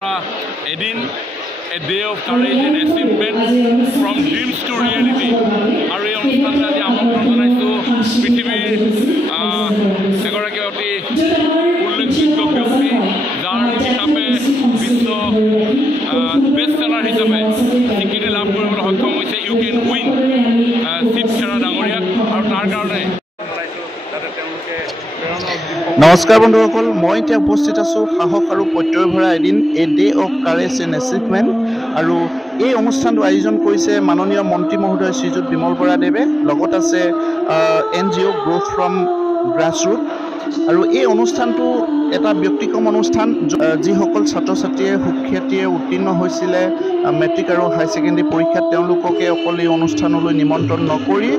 Edin, a day of courage and achievement from dreams to reality. Our অনুষ্ঠানটি আমন্ত্রণ জানাইছো পৃথিবীর এগৰাকী অতি উল্লেখযোগ্য ব্যক্তি যাৰ হিচাপে বিশ্ব বেষ্ট সেলাৰ হিচাপে স্বীকৃতি লাভ কৰিবলৈ সক্ষম হৈছে ইউ কেন উইন শিৱ খেৰা ডাঙৰীয়াক আৰু তাৰ কাৰণে নমস্কাৰ বন্ধুসকল, মই এতিয়া উপস্থিত আছোঁ সাহস আৰু প্ৰত্যয় ভৰা এদিন a day of courage and achievement. আৰু এই অনুষ্ঠানটো আয়োজন কৰিছে মাননীয় মন্ত্ৰী মহোদয় শ্ৰীযুত বিমল বৰাদেৱে, লগত আছে NGO গ্ৰোথ ফ্ৰম গ্ৰাছৰুট। আৰু এই অনুষ্ঠানটো এটা ব্যক্তিক্ৰম অনুষ্ঠান, যিসকল ছাত্ৰ ছাত্ৰীয়ে সুখ্যাতিৰে উত্তীৰ্ণ হৈছিলে মেট্ৰিক আৰু হাই ছেকেণ্ডেৰী পৰীক্ষাত, তেওঁলোককে অকল এই অনুষ্ঠানলৈ নিমন্ত্ৰণ নকৰি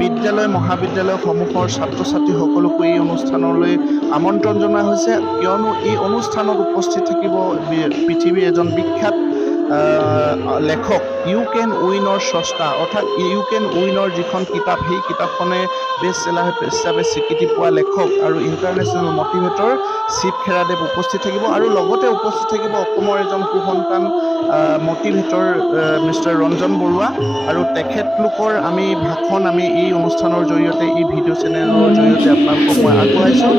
বিদ্যালয় মহাবিদ্যালয়সমূহৰ ছাত্ৰ ছাত্ৰীসকলকো এই অনুষ্ঠানলৈ আমন্ত্ৰণ জনোৱা হৈছে, কিয়নো এই অনুষ্ঠানত উপস্থিত থাকিব পৃথিৱীৰ এজন বিখ্যাত লেখক ইউ কেন উইনৰ স্ৰষ্টা, অৰ্থাৎ ইউ কেন উইনৰ যিখন কিতাপ, সেই কিতাপখনে বেষ্ট চেলাৰ হিচাপে স্বীকৃতি পোৱা লেখক আৰু ইণ্টাৰনেশ্যনেল মটিভেটৰ শিৱ খেৰাদেৱ উপস্থিত থাকিব। আৰু লগতে উপস্থিত থাকিব অসমৰ এজন সুসন্তান মটিভেটৰ মিষ্টাৰ ৰঞ্জন বৰুৱা। আৰু তেখেতলোকৰ ভাষণ আমি এই অনুষ্ঠানৰ জৰিয়তে, এই ভিডিঅ' চেনেলৰ জৰিয়তে আপোনালোকক মই আগবঢ়াইছোঁ।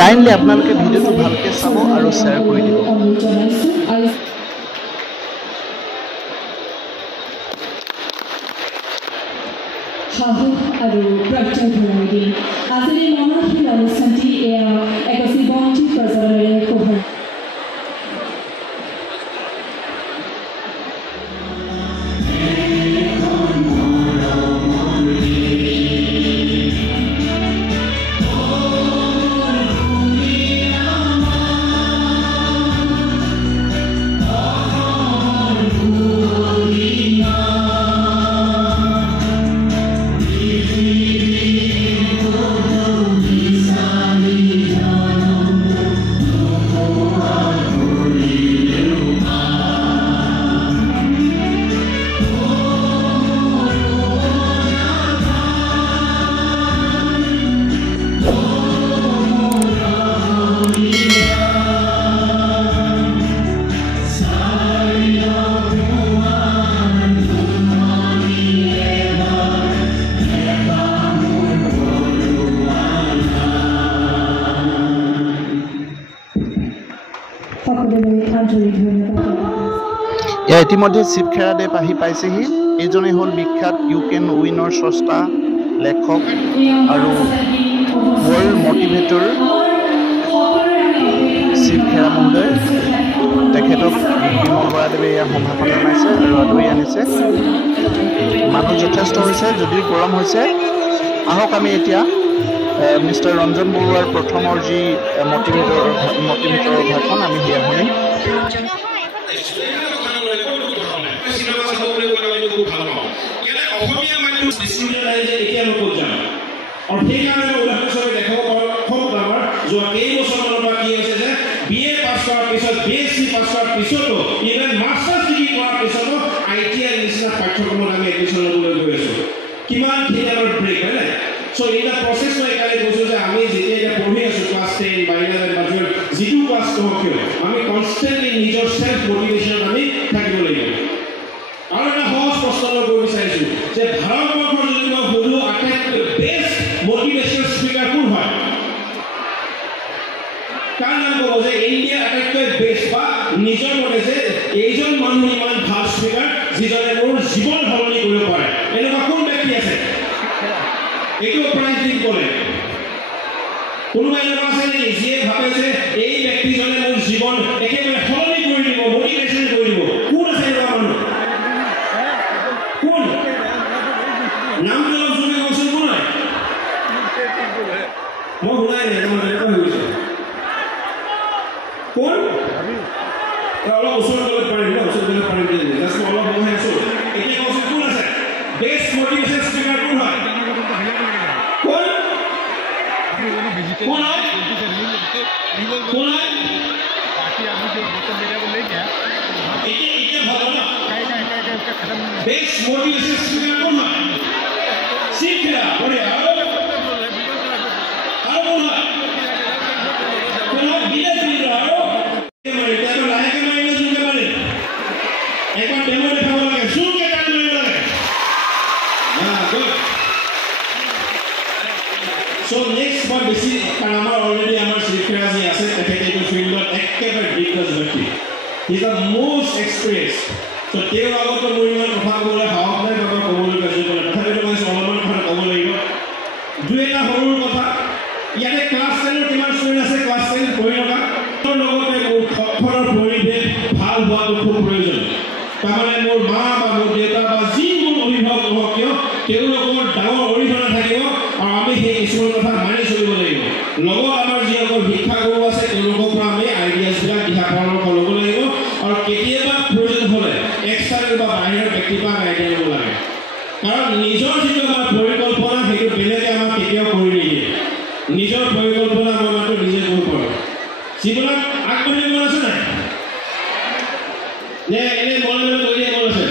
কাইণ্ডলি আপোনালোকে ভিডিঅ'টো ভালকৈ চাব আৰু শ্বেয়াৰ কৰি দিব। সাহস আৰু প্ৰত্যয় ভৰা এদিন আজিৰ এই মননশীল অনুষ্ঠানটি এয়া এক জীৱন্তী প্ৰজন্মৰে সৌভাগ্য। ইতিমধ্যে শিৱ খেৰাদেৱ আহি পাইছেহি। এইজনেই হ'ল বিখ্যাত ইউ কেন উইনৰ স্ৰষ্টা, লেখক আৰু ৱৰ্ল্ড মটিভেটৰ শিৱ খেৰা মহোদয়। তেখেতক বিমল বৰাদেৱে ইয়াৰ সম্ভাষণ জনাইছে আৰু আদৰি আনিছে। মানুহ যথেষ্ট হৈছে, যদিও গৰম হৈছে। আহক আমি এতিয়া মিষ্টাৰ ৰঞ্জন বৰুৱাৰ প্ৰথমৰ যি মটিভেটৰৰ ভাষণ আমি সেয়া শুনিম। আমি কনষ্টেণ্টলি নিজৰ চেল্ফ মটিভেশ্যনত আমি থাকিব লাগিব। আৰু এটা সহজ প্ৰশ্ন কৰিব বিচাৰিছোঁ যে ভাৰতবৰ্ষৰ যদি মই সুধো আটাইতকৈ বেষ্ট মটিভেশ্যন স্পীকাৰ কোন হয়, কাৰ নাম ক'ব যে ইণ্ডিয়াৰ আটাইতকৈ বেষ্ট, বা নিজৰ মতে যে এইজন মানুহ ইমান ভাল স্পীকাৰ যিজনে মোৰ জীৱন সলনি কৰিব পাৰে, এনেকুৱা কোন ব্যক্তি আছে? এইটো প্ৰাইজ দিম ক'লে কোনোবা এনেকুৱা আছে নেকি যিয়ে ভাবে যে এই ব্যক্তিজনে মোৰ জীৱন একেবাৰে সলনি কৰি দিব, মটিভেশ্যন কৰি দিব? কোন আছে এনেকুৱা মানুহ? কোন? নামটো অলপ জোৰে কওকচোন। কোন হয়? মই শুনাই নাই, তোমাৰ এনেকুৱা হৈ গৈছে। কোন? অলপ ওচৰত গ'লে পাৰিম ন? ওচৰত গ'লে পাৰিম যে জাষ্ট অলপ বহাই আছোঁ। এতিয়া কওকচোন কোন আছে বেষ্ট মটিভেশ্যন স্পীকাৰ? কোন হয়? কোন? কোন হয়? কোন হয়? এতিয়া ভালো না বেষ্ট মোটিভেশন স্পিকার কোন হয়? শিৱ খেৰা। বঢ়িয়া। আৰু কোন হয়? কোন হয়? বিদেশ মিত্ৰ। আৰু লাহেকে মাৰিলে ব্যক্তি he is the most experience তো তেওঁৰ আগত মোৰ ইমান কথা ক'বলৈ সাহস নাই বা ক'বলৈ কাজিয়ে ক'লে তথাপিতো মই অলপমান কথা ক'ব লাগিব দুই এটা সৰু কথা ইয়াতে ক্লাছ 10 কিমান ষ্টুডেণ্ট আছে ক্লাছ 10 পঢ়ি থকা তোৰ লগতে মোৰ ঘৰৰ পৰিৱেশ ভাল হোৱাটো খুব প্ৰয়োজন তাৰমানে মোৰ মা বা মোৰ দেউতা বা যি মোৰ অভিভাৱক নহওক কিয় তেওঁলোকৰ ডাঙৰ অৰিহণা থাকিব আৰু আমি সেই কিছুমান কথা মানি চলিব লাগিব লগত আমাৰ যিসকল শিক্ষাগুৰু আছে তেওঁলোকৰ পৰা আমি আইডিয়াছবিলাক দিহা পৰামৰ্শ ল'ব লাগিব আৰু কেতিয়াবা প্ৰয়োজন হ'লে এক্সটাৰ্নেল বা বাহিৰৰ ব্যক্তিৰ পৰা আইডিয়া ল'ব লাগে কাৰণ নিজৰ যিটো আমাৰ পৰিকল্পনা সেইটো বেলেগে আমাক কেতিয়াও কৰি নিদিয়ে নিজৰ পৰিকল্পনা মই মাত্ৰ নিজে কৰিব পাৰোঁ জীৱনত আগবাঢ়িব মন আছে নাই নে এনে মনে কৰি দিয়ে মন আছে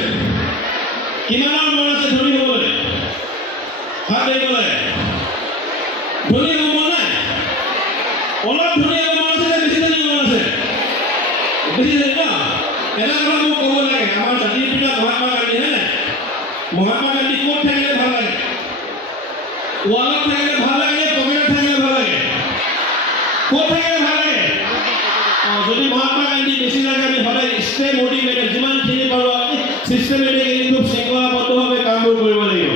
কিমানৰ মন আছে ধনী হ'বলৈ হাত দিবলৈ ধনী হ'ব মন নাই অলপ ধনী হ'ব মন আছে বেছি ধনী মন আছে বেছি ধনী ন এটা কথা মোক ক'ব লাগে আমাৰ জাতিৰ পিতা মহাত্মা গান্ধী হে মহাত্মা গান্ধী ক'ত থাকিলে ভাল লাগে ৱালত থাকিলে ভাল লাগে পকেটত থাকিলে ভাল লাগে ক'ত থাকিলে ভাল লাগে যদি মহাত্মা গান্ধী বেছি লাগে আমি সদায় ষ্টে মটিভেটেড যিমানখিনি পাৰোঁ আমি ছিষ্টেমেটিক খুব শৃংখলাবদ্ধভাৱে কামবোৰ কৰিব লাগিব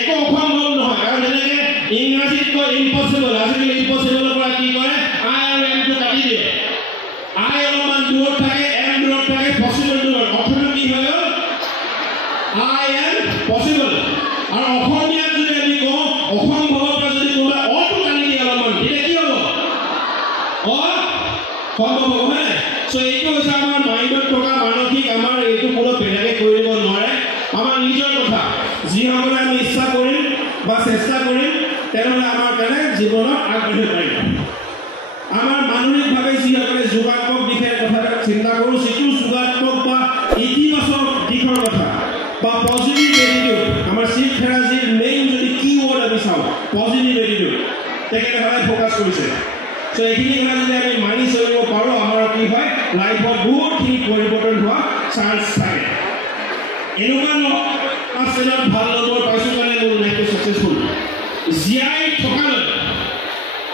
একো অসম্ভৱ নহয় কাৰণ যেনেকৈ ইংৰাজীত কয় ইম্পচিবল আজিকালি ইম্পচিবলৰ পৰা কি কৰে আই আৰু এমটো কাটি দিয়ে আই অলপমান দূৰত থাকে এম দূৰত থাকে পচিবল দূৰত অৰ্থটো কি হৈ গ'ল আই এম পচিবল আৰু অসমীয়াত যদি আমি কওঁ অসম্ভৱৰ পৰা যদি কোনোবা অটো কাটি দিয়ে অলপমান তেতিয়া কি হ'ব সম্ভৱ হ'ব হয় চ' এইটো হৈছে আমাৰ মাইণ্ডত থকা মানসিক আমাৰ এইটো কোনো বেলেগে কৰিব নোৱাৰে আমাৰ নিজৰ কথা যিসকলে আমি ইচ্ছা কৰিম বা চেষ্টা কৰিম তেনেহ'লে আমাৰ কাৰণে জীৱনত আগবাঢ়িব পাৰিম আমাৰ মানসিকভাৱে যিসকলে যোগাত্মক দিশৰ কথা চিন্তা কৰোঁ যিটো যোগাত্মক বা ইতিবাচক দিশৰ কথা বা পজিটিভ এটিটিউড আমাৰ শিৱ থেৰাপিৰ মেইন যদি কি ৱৰ্ড আমি চাওঁ পজিটিভ এটিটিউড তেখেতে সদায় ফ'কাছ কৰিছে চ' এইখিনি কথা যদি আমি মানি চলিব পাৰোঁ আমাৰ কি হয় লাইফত বহুতখিনি পৰিৱৰ্তন হোৱা চান্স থাকে এনেকুৱা নহয় ভাল নম্বৰ পাইছোঁ কাৰণে মোৰ লাইফটো ছাকচেছফুল জীয়াই থকালৈ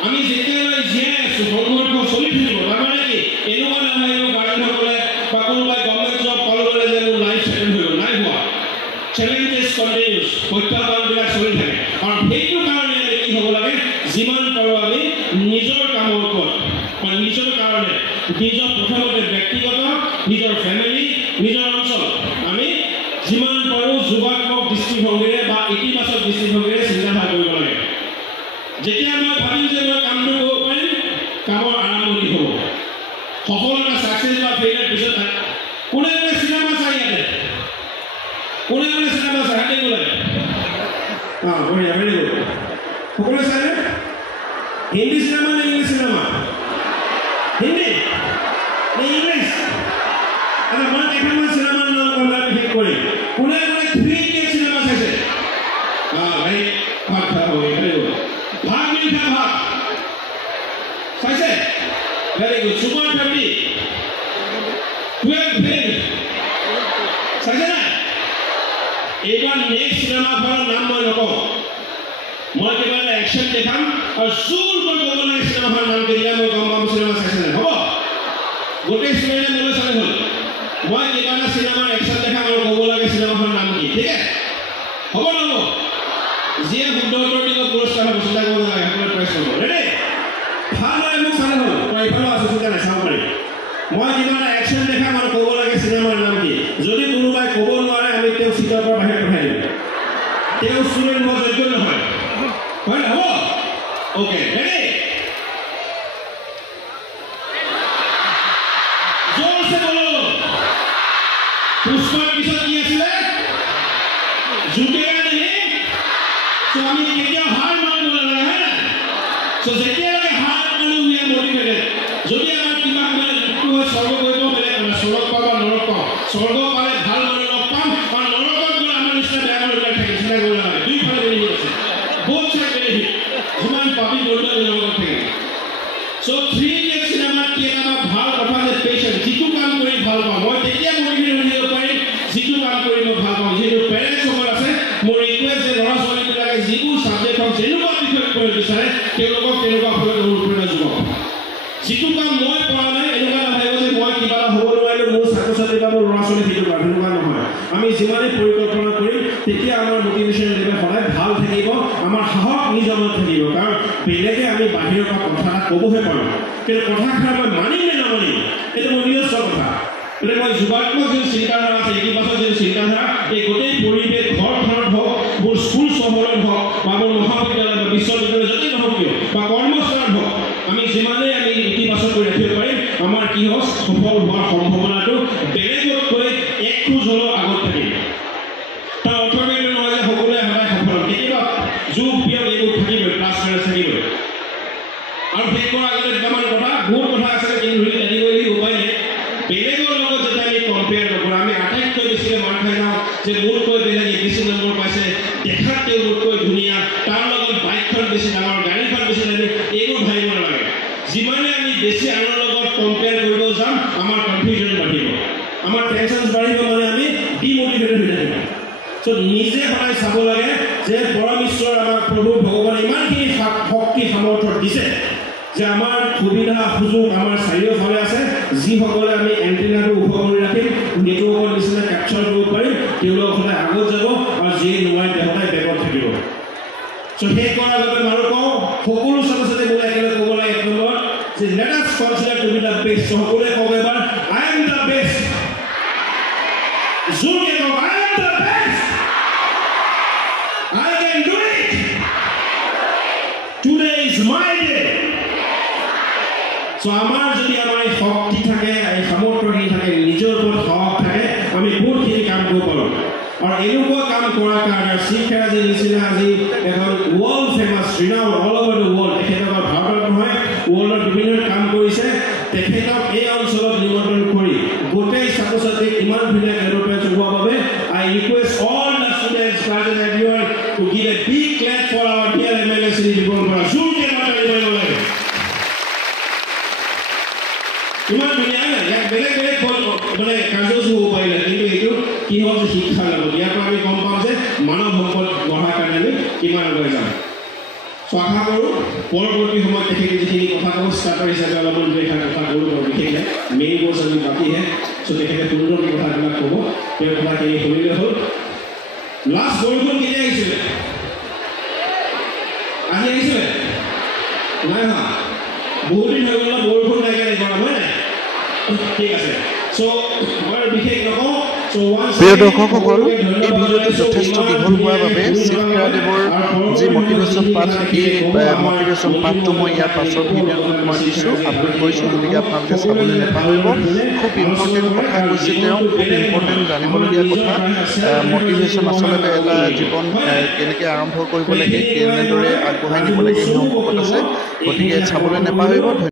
আমি যেতিয়ালৈ জীয়াই আছোঁ বন্ধুবৰ্গ চলি থাকিব তাৰমানে কি এনেকুৱা নহয় গাৰ্জেনসকলে বা কোনোবাই গভৰ্ণমেণ্ট জব পাবলৈ যে মোৰ লাইফ ছেটেল হৈ গ'ল নাই হোৱা চেলেঞ্জেছ কণ্টিনিউছ প্ৰত্যাহ্বানবিলাক চলি থাকে আৰু সেইটো কাৰণে আমি কি হ'ব লাগে যিমান পাৰোঁ আমি নিজৰ কামৰ ওপৰত বা নিজৰ কাৰণে নিজৰ প্ৰথমতে ব্যক্তিগত নিজৰ ফেমিলি নিজৰ অঞ্চল আমি যিমান পাৰোঁ যোগাত্মক দৃষ্টিভংগীৰে বা ইতিবাচক দৃষ্টিভংগীৰে চিন্তাধাৰা কৰিব লাগে যেতিয়া মই ভাবিম যে মই কামটো কৰিব পাৰিম কামৰ আৰম্ভণি হ'ব সফলতা ছাকচেছ বা ফেইলিয়াৰ পিছত কোনে কোনে চিনেমা চাই ইয়াতে কোনে কোনে চিনেমা চাই হাতে গ'লে বঢ়িয়া ভেৰি গুড সকলোৱে চাইনে হিন্দী চিনেমা নে ইংলিছ চিনেমা হিন্দী নে ইংলিছ মই কেইখনমান চিনেমাৰ নাম ক'লে আমি ঠিক কৰিম কোনে কোনে 3 ইডিয়ট চিনেমা চাইছে ভাগ মিল্খা ভাগ চাইছে very good super family 12 fail চাইছে নাই এইবাৰ নেক্সট চিনেমাখনৰ নাম মই নকওঁ মই কিবা এটা একশ্যন দেখাম আৰু চুৰকৈ ক'ব লাগে চিনেমাখনৰ নাম দিলে মই গম পাম চিনেমা চাইছে নাই হ'ব গোটেই ষ্টুডেণ্টে মোলৈ চালে হ'ল মই কিবা এটা চিনেমাৰ একশ্যন দেখাম আৰু ক'ব লাগে চিনেমাখনৰ নাম কি ঠিক আছে হ'ব নহ'ব যিয়ে শুদ্ধ উত্তৰ দিব পুৰস্কাৰ হ'ব চিন্তা কৰিব নালাগে সকলোৱে প্ৰেছ কৰিব ৰেডি ভালদৰে মোক চালে হ'ল মই এইফালেও আছোঁ চিন্তা নাই চাব পাৰি মই কিবা এটা একশ্যন দেখাম আৰু ক'ব লাগে চিনেমাৰ নাম কি যদি কোনোবাই ক'ব নোৱাৰে আমি তেওঁ চিটৰ পৰা বাহিৰত পঠাই দিম তেওঁ ষ্টুডেণ্ট হোৱা যোগ্য নহয় হয় হ'ব অ'কে ৰেডি জোৰছে বলো পুষ্পাৰ পিছত কি আছিলে জুকেগা নেহি চ' আমি কেতিয়াও হাৰ মানিব নালাগে হয় নাই চ' যেতিয়ালৈকে হাৰ মানো উই আৰ মটিভেটেড যদি আমাৰ কিবা মানে দুখটো হয় স্বৰ্গ কৰিব বেলেগ স্বৰ্গ পাওঁ বা নৰক পাওঁ স্বৰ্গ পালে ভাল মানুহ লগ পাম আৰু নৰকত গ'লে আমাৰ নিচিনা বেয়া মানুহবিলাক থাকে চিন্তা কৰিব নালাগে দুইফালে বেনিফিট আছে বহুত চাই বেনিফিট যিমান পাবি বলুৱা নৰকত থাকে চ' 3 ইডিয়ট চিনেমাত কি এটা ভাল কথা যে পেচেণ্ট যিটো কাম কৰি ভাল পাওঁ মই তেতিয়া মটিভেট হৈ যাব পাৰিম যিটো কাম কৰি মই ভাল পাওঁ যিহেতু পেৰেণ্টছসকল আছে মোৰ ৰিকুৱেষ্ট যে ল'ৰা ছোৱালীবিলাকে যিবোৰ ছাবজেক্ট হওক যেনেকুৱা বিষয়ত কৰিব বিচাৰে তেওঁলোকক তেনেকুৱা ফলত অনুপ্ৰেৰণা যোগাওক যিটো কাম মই কৰা নাই এনেকুৱা নাভাবিব যে মই কিবা এটা হ'ব নোৱাৰিলো মোৰ ছাত্ৰ ছাত্ৰী বা মোৰ ল'ৰা ছোৱালী সেইটো কৰা এনেকুৱা নহয় আমি যিমানেই পৰিকল্পনা কৰিম তেতিয়া আমাৰ মটিভেশ্যন লেভেল সদায় ভাল থাকিব আমাৰ সাহস নিজৰ মনত থাকিব কাৰণ বেলেগে আমি বাহিৰৰ পৰা কথা এটা ক'বহে পাৰোঁ কিন্তু কথাষাৰ মই মানিম নে নামানিম এইটো মোৰ নিজস্ব কথা গতিকে মই যুৱাত্মক যিটো চিন্তাধাৰা আছে ইতিবাচক যিটো চিন্তাধাৰা এই গোটেই পৰিৱেশ ঘৰখনত হওক মোৰ স্কুল চহৰত হওক বা মোৰ মহাবিদ্যালয় বা বিশ্ববিদ্যালয় য'তেই নহওক কিয় বা কৰ্মস্থানত হওক আমি যিমানেই আমি ইতিবাচক কৰি ৰাখিব পাৰিম আমাৰ কি হয় সফল হোৱাৰ সম্ভাৱনাটো বেলেগতকৈ এক খোজ হ'লেও আগত থাকিব তাৰ অৰ্থ কিন্তু নহয় যে সকলোৱে সদায় সফল কেতিয়াবা যোগ বিয়োগ এইবোৰ থাকিবই প্লাছ মাইনাছ থাকিবই আৰু শেষ কৰাৰ আগতে দুটামান কথা বহুত কথা আছে কিন্তু এনিৱেলি উপায় নাই বেলেগৰ লগত যেতিয়া আমি কম্পেয়াৰ নকৰোঁ আমি আটাইতকৈ বেছিকৈ মাৰ খাই যাওঁ যে মোতকৈ বেলেগে বেছি নম্বৰ পাইছে দেখাত তেওঁ মোতকৈ ধুনীয়া তাৰ লগত বাইকখন বেছি ডাঙৰ গাড়ীখন বেছি ডাঙৰ এইবোৰ ভাবিব নালাগে যিমানে আমি বেছি আনৰ লগত কম্পেয়াৰ কৰিব যাম আমাৰ কনফিউজন বাঢ়িব আমাৰ টেনশ্যন বাঢ়িব মানে আমি ডিমোটিভেটেড হৈ থাকিম চ' নিজে সদায় চাব লাগে যে পৰমেশ্বৰ আমাক প্ৰভু ভগৱানে ইমানখিনি শক্তি সামৰ্থ্য দিছে যে আমাৰ সুবিধা সুযোগ আমাৰ চাৰিওফালে আছে যিসকলে আমি এণ্টেনাটো ওখ কৰি ৰাখিম নেটৱৰ্কৰ নিচিনা কেপচাৰ কৰিব পাৰিম তেওঁলোক সদায় আগত যাব আৰু যিয়ে নোৱাৰে তেওঁ সদায় বেগত থাকিব চ' শেষ কৰাৰ আগতে মানুহ কওঁ সকলো ছাত্ৰ ছাত্ৰী বোলে একেলগে ক'ব লাগে এক নম্বৰত যে let us consider to be the best সকলোৱে কওক এবাৰ আই এম দ্য বেষ্ট জোৰকে কওক I am the best I can do it. Today is my day. So আমাৰ যদি আমাৰ শক্তি থাকে এই সামৰ্থ্যখিনি থাকে নিজৰ ওপৰত সাহস থাকে আমি বহুতখিনি কাম কৰিব পাৰোঁ আৰু এনেকুৱা কাম কৰাৰ কাৰণে শিক্ষা যে নিচিনা আজি এখন world famous renowned all over the world তেখেতক ভাৰতত নহয় ৱৰ্ল্ডৰ বিভিন্ন কাম কৰিছে তেখেতক এই অঞ্চলত নিমন্ত্ৰণ কৰি গোটেই ছাত্ৰ ছাত্ৰীক ইমান ধুনীয়া এডভাৰটাইজ হোৱাৰ বাবে I request all the students present at here to give a big clap for our dear MLA Shri Jibon Bora. Jurke matari bhai bole. Iman dunia na ya bele bole kajosu ho paile kintu etu ki hol শিক্ষা লাভ ইয়াৰ পৰা আমি গম পাম যে মানৱ সম্পদ গঢ়াৰ কাৰণে আমি কিমান আগুৱাই যাম চ' আশা কৰোঁ পৰৱৰ্তী সময়ত তেখেতে যিখিনি কথা ক'ব ষ্টাৰ্টাৰ হিচাপে অলপমান দুইষাৰ কথা কৰোঁ বিশেষকৈ মেইন কোৰ্চ আমি বাকীহে চ' তেখেতে সুন্দৰ কথাবিলাক ক'ব তেওঁৰ কথাখিনি শুনিলে হ'ল লাষ্ট বৰষুণ কেতিয়া আহিছিলে আজি আহিছিলে নাই হোৱা বহুত দিন হৈ গ'ল বৰষুণ নাইকিয়া কৰা হয় নাই ঠিক আছে চ' মই বিশেষ নকওঁ প্ৰিয় দৰ্শকসকল এই ভিডিঅ'টো যথেষ্ট দীঘল হোৱাৰ বাবে শিৱকেৰাদেৱৰ যি মটিভেশ্যন পাঠ এই মটিভেশ্যন পাঠটো মই ইয়াৰ পাছত ভিডিঅ'টোত মই দিছোঁ আপলোড কৰিছোঁ গতিকে আপোনালোকে চাবলৈ নাপাহৰিব খুব ইম্পৰ্টেণ্ট কথা কৈছে তেওঁ খুব ইম্পৰ্টেণ্ট জানিবলগীয়া কথা মটিভেশ্যন আচলতে এটা জীৱন কেনেকৈ আৰম্ভ কৰিব লাগে কেনেদৰে আগবঢ়াই নিব লাগে সেই সম্পৰ্কত আছে গতিকে চাবলৈ নাপাহৰিব।